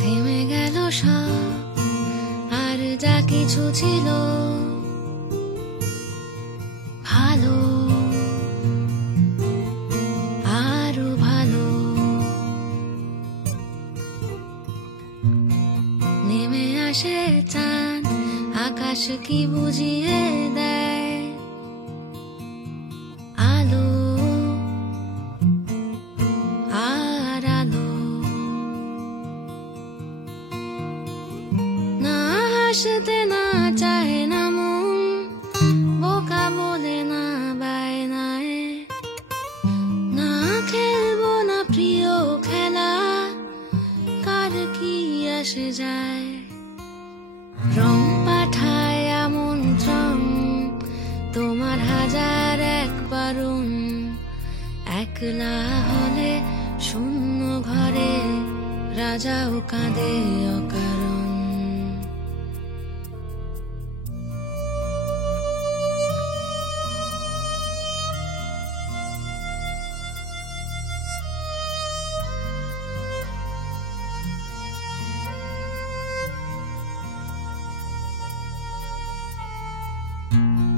থেমে গেল সব, আর যা কিছু ছিল ভালো, আরো ভালো। নেমে আসে চাঁদ, আকাশ কি বুঝিয়ে দেয় আলো আর আলো। না হাসতে না চায় না মন, বোকা বলে না বায়নায়, না খেলবো না প্রিয় খেলা, কার কি আসে যায়। রং পাঠায় আমন্ত্রণ, তোমার হাজার এক বারণ, একলা হলে শূন্য ঘরে রাজাও কাঁদে অকারণ।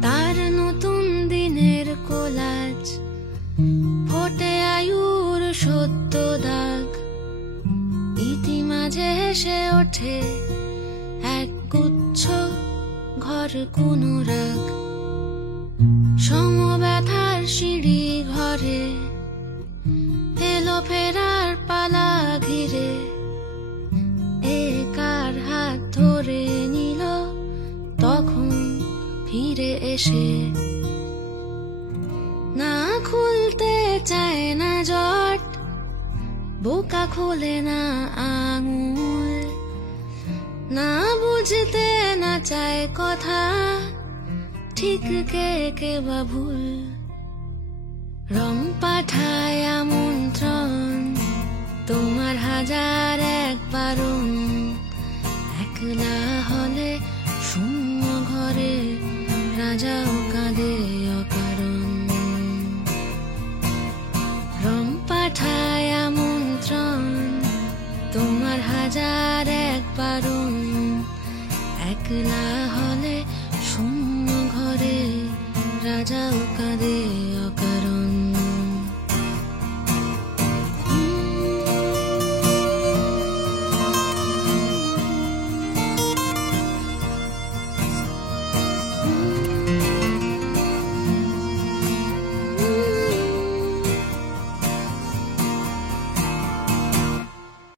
তার নতুন দিনের কোলাজ, ফোটে আয়ুর সত্য দাগ, ইতি মাঝে হেসে ওঠে এক গুচ্ছ ঘর কোনো রাগ। সমব্যথার সিঁড়ি ঘরে এলো ফেরার পালা ঘিরে, এ কার হাত ধরে নিল তখন ফিরে এসে। না খুলতে চায় না জট, বোকা খোলে না আঙুল, না বুঝতে না চায় কথা, ঠিক কে বা ভুল। রং পাঠায় আমন্ত্রণ, তোমার হাজার এক বারণ, একলা হলে শূন্য ঘরে রাজাও কাঁদে অকারণ। রং পাঠায় আমন্ত্রণ, তোমার হাজার এক বারণ, একলা হলে শূন্য ঘরে রাজাও কাঁদে